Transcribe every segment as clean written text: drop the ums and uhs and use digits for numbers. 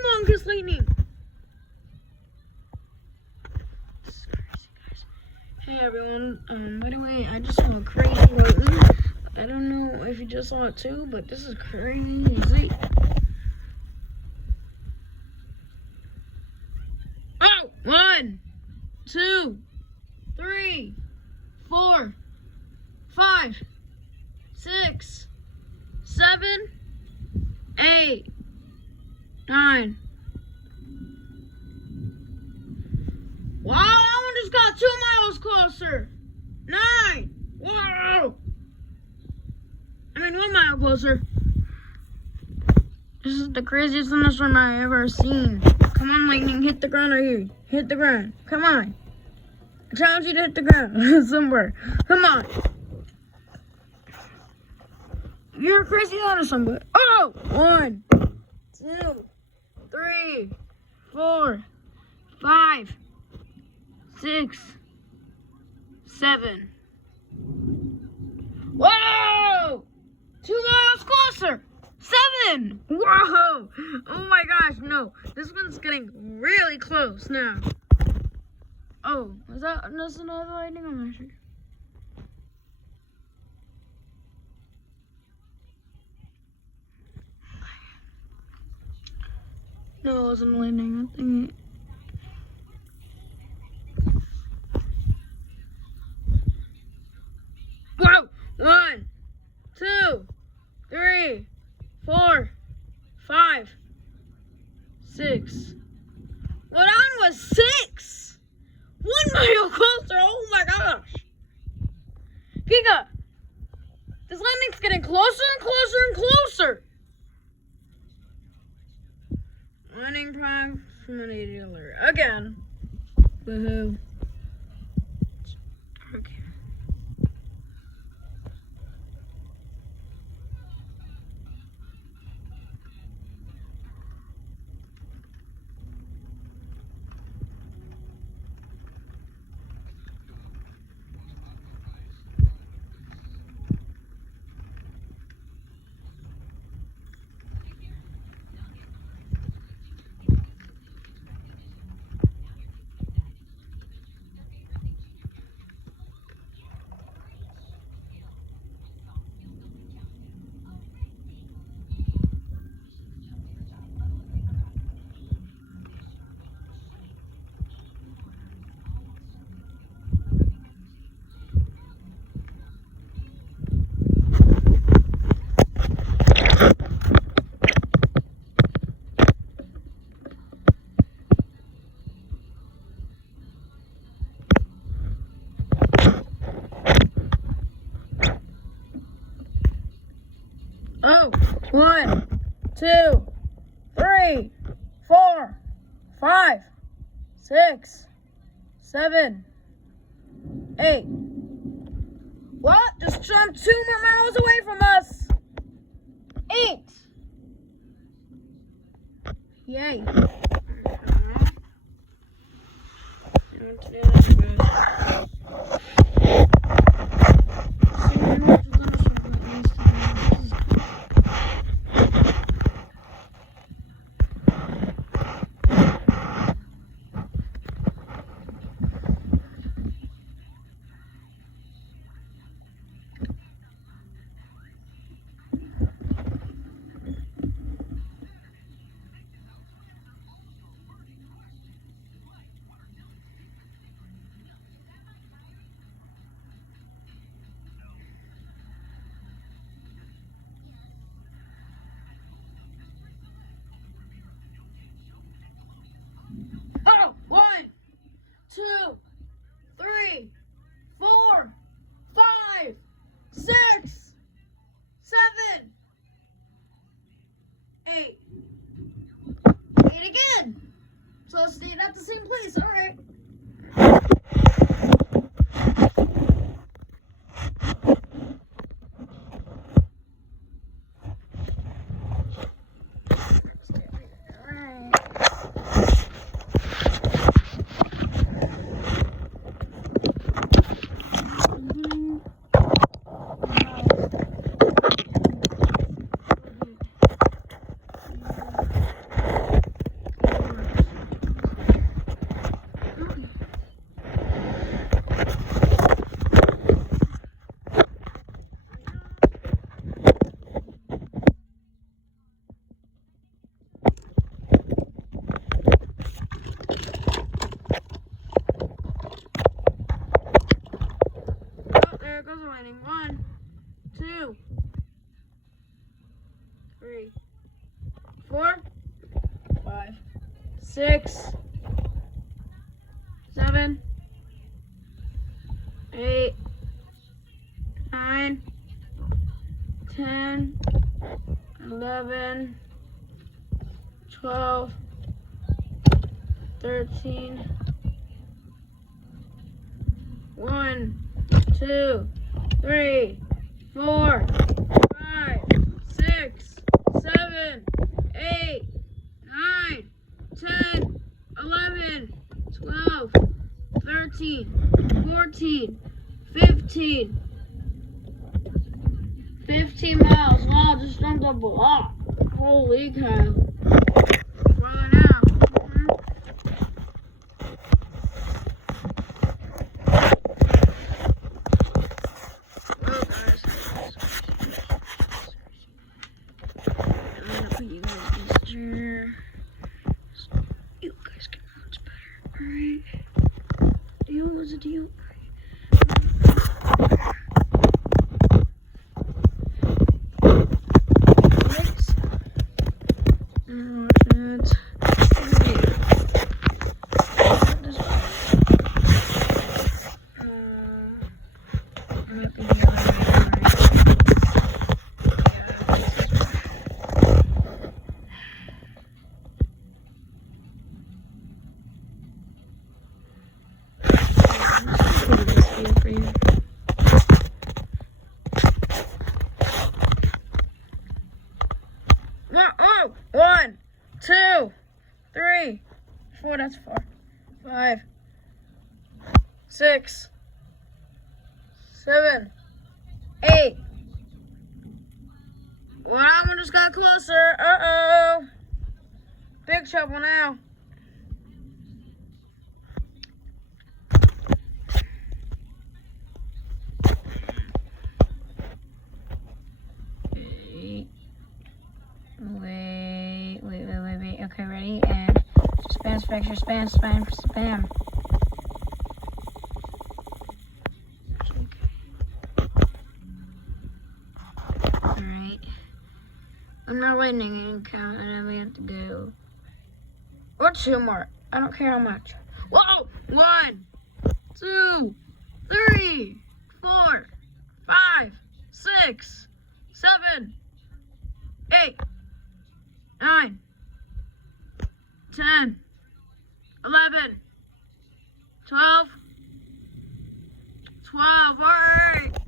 humongous lightning. This is crazy, guys. Hey everyone. By the way, I just saw a crazy lightning. I don't know if you just saw it too, but this is crazy. Oh, 1, 2, 3, 4, 5, 6, 7, 8, 9. Wow, that one just got 2 miles closer. 9. Whoa. I mean, 1 mile closer. This is the craziest thunderstorm I've ever seen. Come on, lightning, hit the ground right here. Hit the ground. Come on. I challenge you to hit the ground somewhere. Come on. You're a crazy thunderstorm, but oh! 1, 2, 3, 4, 5, 6, 7. Whoa! 2 miles closer. 7. Whoa! Oh my gosh, no. This one's getting really close now. Oh, that's another lightning? I'm not sure. No, it wasn't lightning. I think. Whoa! 1, 2, 3, 4, 5, 6. What on was 6? 1 mile closer. Oh my gosh. Giga, this lightning's getting closer and closer and closer. Lightning proximity alert again. Woohoo. Okay. Oh, 1, 2, 3, 4, 5, 6, 7, 8. What? Just jumped 2 more miles away from us. 8. Yay. lightning. 1, 2, 3, 4, 5, 6, 7, 8, 9, 10, 11, 12, 13, 1, 2, 3, 4, 5, 6, 7, 8, 9, 10, 11, 12, 13, 14, 15. 15 miles. Wow, just jumped up a lot. Holy cow. Well, now. Well, guys. I'm gonna put you guys this here. So you guys can know it's better. Alright. Deal was a deal. Oh, 1, 2, 3, 4, that's 4, 5, 6, 7, 8. Well, I just got closer. Uh-oh. Big trouble now. Wait. Okay, ready? And spam, spam. Alright. One more lightning count, and then we have to go. Or 2 more. I don't care how much. Whoa! 1, 2, 3, 4, 5, 6, 7, 8, 9, 10, 11, 12, 12. Alright.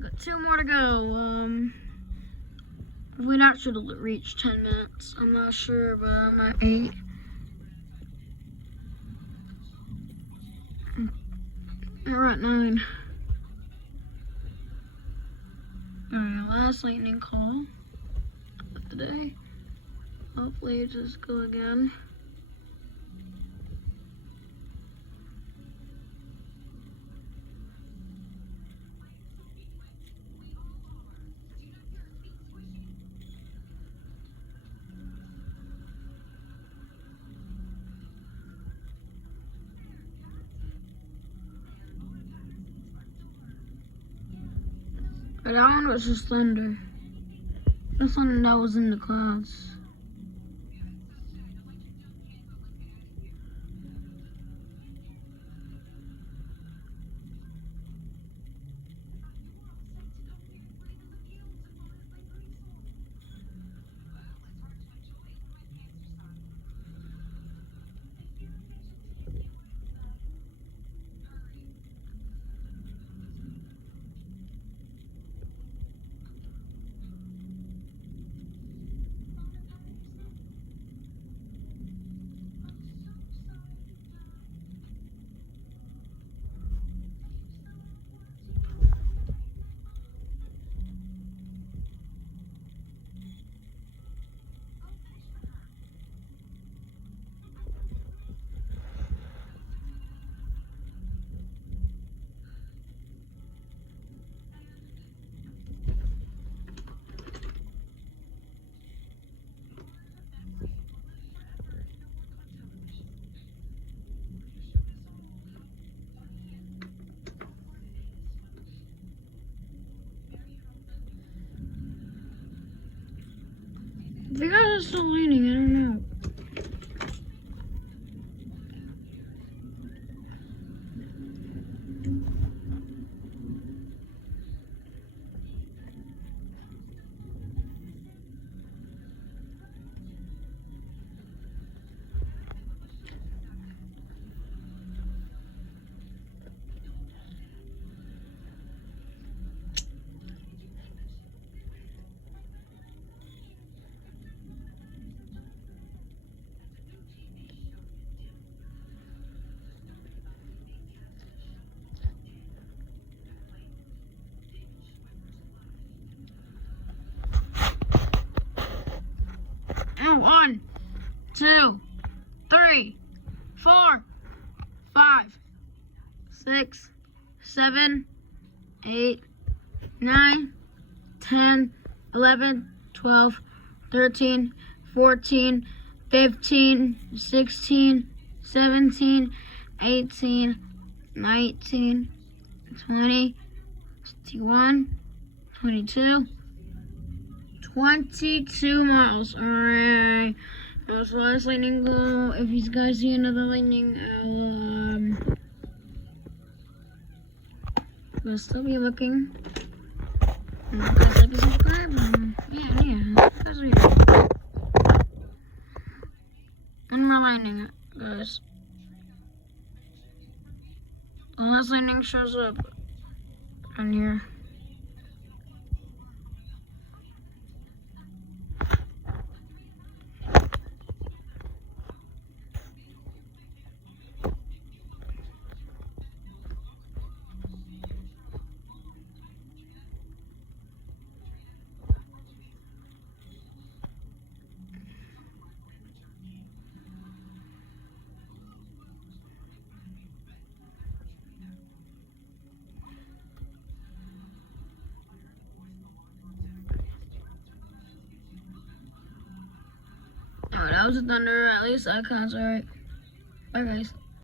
Got 2 more to go. We not should have reached 10 minutes. I'm not sure, but I'm at 8. We're at 9. Alright, last lightning call of the day. Hopefully it just go again. But that one was just thunder. This one that was in the clouds. is it still raining? I don't know. And 1, 2, 3, 4, 5, 6, 7, 8, 9, 10, 11, 12, 13, 14, 15, 16, 17, 18, 19, 20, 21, 22, 22 miles. Alright. That was the last lightning go. If you guys see another lightning, I'll still be looking. Guys, like and subscribe. Yeah. Guys, one more lightning, guys. The last lightning shows up on here. Oh, that was a thunder. At least that counts, alright. Bye, guys.